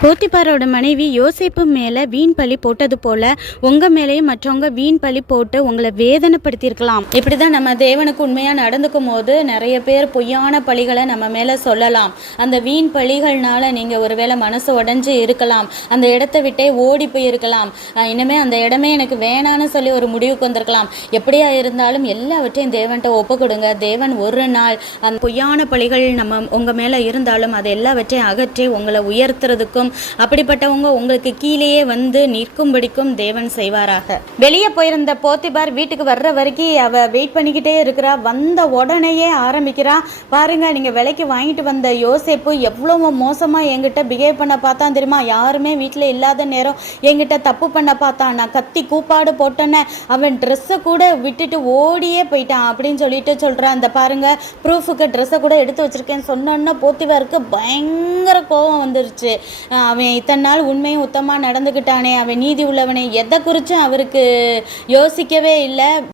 போத்திபாரோட மனைவி யோசேப்பு மேலே வீண் பழி போட்டது போல உங்கள் மேலேயும் மற்றவங்க வீண் பழி போட்டு உங்களை வேதனைப்படுத்தியிருக்கலாம். இப்படி தான் நம்ம தேவனுக்கு உண்மையாக நடந்துக்கும் போது நிறைய பேர் பொய்யான பழிகளை நம்ம மேலே சொல்லலாம். அந்த வீண் பழிகள்னால நீங்கள் ஒருவேளை மனசு உடஞ்சி இருக்கலாம், அந்த இடத்த விட்டே ஓடி போயிருக்கலாம், இனிமேல் அந்த இடமே எனக்கு வேணான்னு சொல்லி ஒரு முடிவுக்கு வந்திருக்கலாம். எப்படியா இருந்தாலும் எல்லாவற்றையும் தேவன்கிட்ட ஒப்பு கொடுங்க. தேவன் ஒரு நாள் அந்த பொய்யான பழிகள் நம்ம உங்கள் மேலே இருந்தாலும் அதை எல்லாவற்றையும் அகற்றி உங்களை உயர்த்துறதுக்கும் அப்படிப்பட்டவங்க உங்களுக்கு கீழேயே வந்து நிற்கும்படிக்கும் தேவன் செய்வாராக. வெளியே போயிருந்த போத்திபார் வீட்டுக்கு வர்ற வரைக்கும் அவ வெயிட் பண்ணிக்கிட்டே இருக்கிறா. வந்த உடனேயே ஆரம்பிக்கிறா, பாருங்க நீங்க விலைக்கு வாங்கிட்டு வந்த யோசேப்பு எவ்வளவு மோசமா என்கிட்ட பிஹேவ் பண்ண பார்த்தான் தெரியுமா, யாருமே வீட்டில் இல்லாத நேரம் என்கிட்ட தப்பு பண்ண பார்த்தான், நான் கத்தி கூப்பாடு போட்டேன்னு அவன் ட்ரெஸ்ஸை கூட விட்டுட்டு ஓடியே போயிட்டான் அப்படின்னு சொல்லிட்டு சொல்றான். அந்த பாருங்க ப்ரூஃபுக்கு ட்ரெஸ்ஸை கூட எடுத்து வச்சிருக்கேன்னு சொன்னோன்னா போத்திபாருக்கு பயங்கர கோபம் வந்துருச்சு. அவன் இத்தனை நாள் உண்மையும் உத்தமாக நடந்துக்கிட்டானே, அவன் நீதி உள்ளவனே, எதை குறித்தும் அவருக்கு யோசிக்கவே இல்லை.